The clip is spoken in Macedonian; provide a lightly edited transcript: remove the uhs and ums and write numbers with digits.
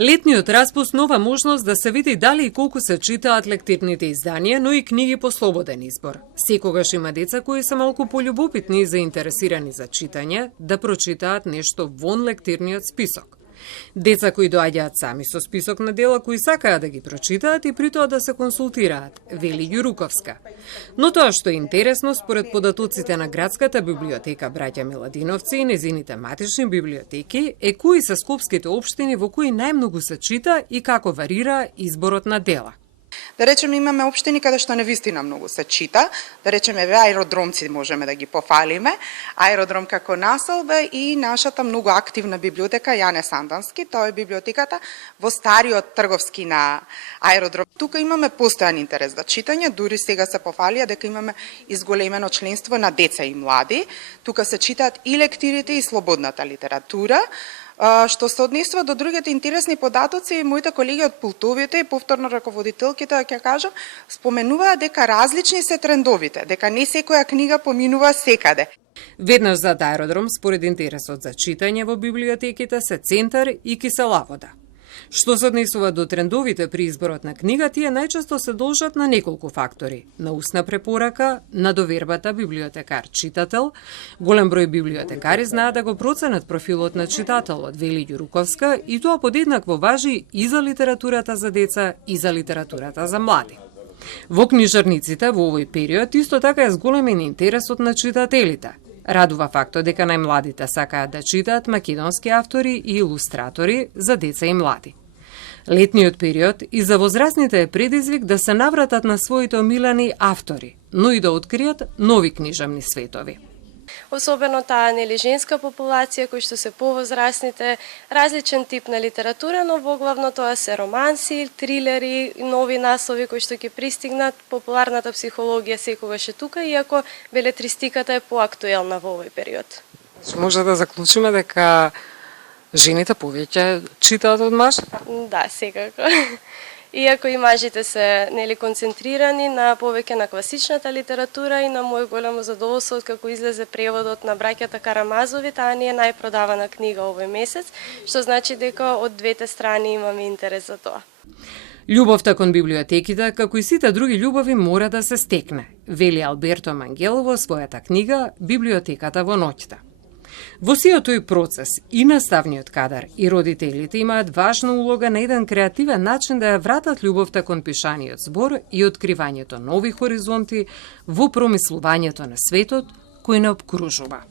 Летниот распуст нова можност да се види дали и колку се читаат лектирните изданија, но и книги по слободен избор. Секогаш има деца кои се малку пољубопитни и заинтересирани за читање, да прочитаат нешто вон лектирниот список. Деца кои доаѓаат сами со список на дела кои сакаат да ги прочитаат и при тоа да се консултираат, вели Ѓуруковска. Но тоа што е интересно, според податоците на Градската библиотека Браќа Миладиновци и незините матични библиотеки, е кои се скопските општини во кои најмногу се чита и како варира изборот на дела. Да речеме, имаме општини каде што навистина многу се чита, да речеме аеродромци можеме да ги пофалиме, аеродром како населба и нашата многу активна библиотека Јане Сандански, тоа е библиотеката во стариот трговски на аеродром. Тука имаме постојан интерес за читање, дури сега се пофалија дека имаме изголемено членство на деца и млади. Тука се читаат и лектирите и слободната литература. Што се однесува до другите интересни податоци, моите колеги од пултовите и повторно раководителките, ќе кажам, споменуваат дека различни се трендовите, дека не секоја книга поминува секаде. Веднаш зад аеродром, според интересот за читање во библиотеките, се центар и кисела вода. Што се однесува до трендовите при изборот на книга, тие најчесто се должат на неколку фактори: на устна препорака, на довербата библиотекар-читател. Голем број библиотекари знаат да го проценат профилот на читателот, вели Ѓуруковска, и тоа подеднакво важи и за литературата за деца и за литературата за млади. Во книжарниците во овој период исто така е зголемен интересот на читателите. Радува фактот дека најмладите сакаат да читаат македонски автори и илустратори за деца и млади. Летниот период и за возрастните е предизвик да се навратат на своите омилени автори, но и да откријат нови книжевни светови. Особено таа женска популација кои што се повозрастните, различен тип на литература, но во главно тоа се романси, трилери, нови наслови кои што ќе пристигнат. Популарната психологија секогаш е тука, иако белетристиката е поактуелна во овој период. Може да заклучиме дека жените повеќе читаат од мажи? Да, секако. Иако и мажите се концентрирани на повеќе на класичната литература и на мој големо задоволство како излезе преводот на браќата Карамазови, таа не е најпродавана книга овој месец, што значи дека од двете страни имаме интерес за тоа. Љубовта кон библиотеките, како и сите други љубови, мора да се стекне, вели Алберто Мангело во својата книга Библиотеката во ноќта. Во сиот тој процес и наставниот кадар и родителите имаат важна улога на еден креативен начин да ја вратат љубовта кон пишаниот збор и откривањето нови хоризонти во промислувањето на светот кој не обкружува.